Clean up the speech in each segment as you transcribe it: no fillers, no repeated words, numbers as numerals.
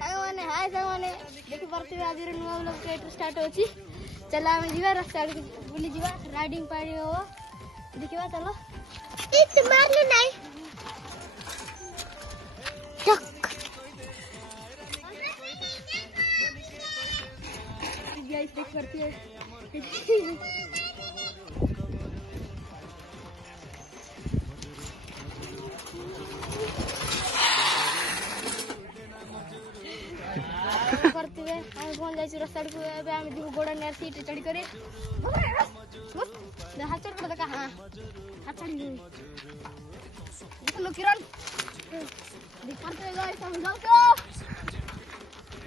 सागमाने हाय सागमाने देखि परते आज नुआ ब्लॉग क्रिएटर स्टार्ट होची चला हम जीवा रास्ता बुली जीवा राइडिंग पाड़ी हो देखिबा चलो इत मारले नाही गाइस देख करती है करती है हम फोन जाई रास्ता को एबे हम जीव गोड़ा नेर सीट चढ़ी करे हाथ चढ़ कर हां हाथ चढ़ लो किरण दिखाते गाइस हम जाओ तो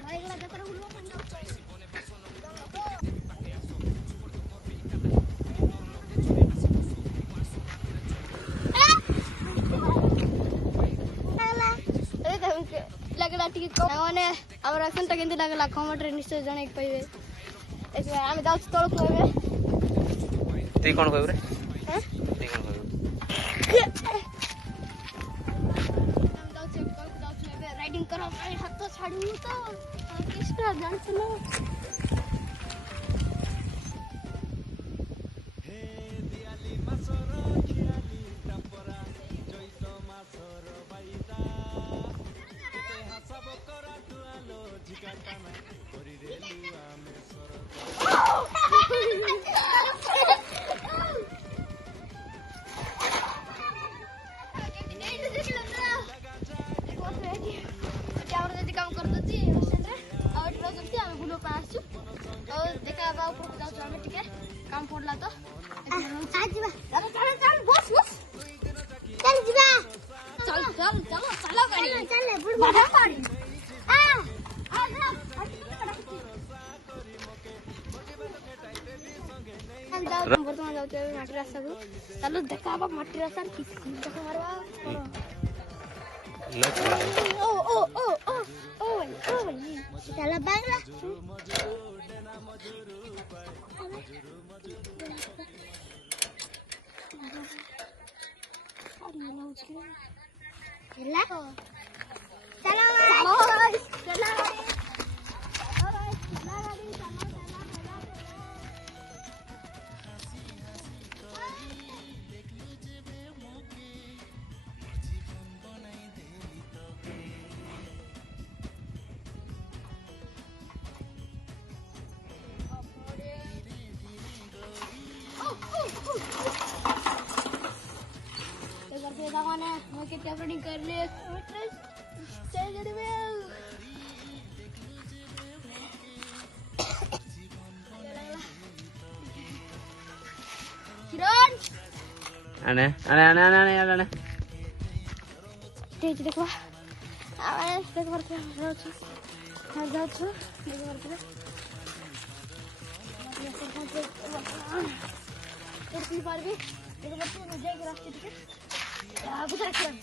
मारेगा जतरा हुलो मन जाओ लगला टिकट माने हमर असन केंति लागला कमेंट रे निश्चय जणे पाइबे एक हम जाउ तळ कहबे ती कोन कहबे रे हैं ती कोन कहबे हम जाउ छे राइडिंग करा हाथ तो छाडू तो एक्स्ट्रा जान चलो काम कर दती रे और ट्रक दती हम गुलो पास और देखा बाऊ को जाऊ हम ठीक काम पड़ला तो आज बा चल चल बस बस चल जीवा चल चल चलो चलो गाड़ी चल बड़ा गाड़ी हम वर्तमान जाऊ छे माटी रास्ता को चलो देखा बा माटी रास्ता की देखा मारवा ओ ओ ओ ओ ओ ओ चला बांगला चला चला चला माने मैं कितनी अपलोडिंग कर रही है चल जल्दी में किरण आने आने आने आने आने आने तेज देखो आवाज देख करते हैं जाओ छो देख करते हैं बार भी देखो बच्चे मुझे एक रास्ते ठीक है बुझा किरण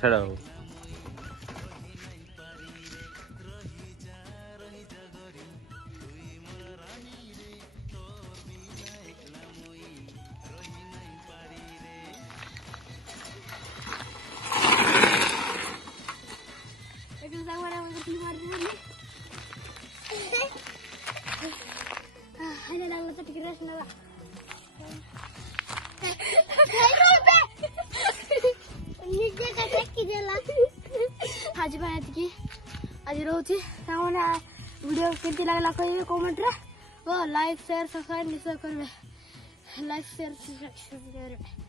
छड़ाओ आज आज रोचे वीडियो केमती लगला कहिबे कमेंट रे वो लाइक शेयर सब्सक्राइब निश्चय करबे लाइक शेयर सब्सक्राइब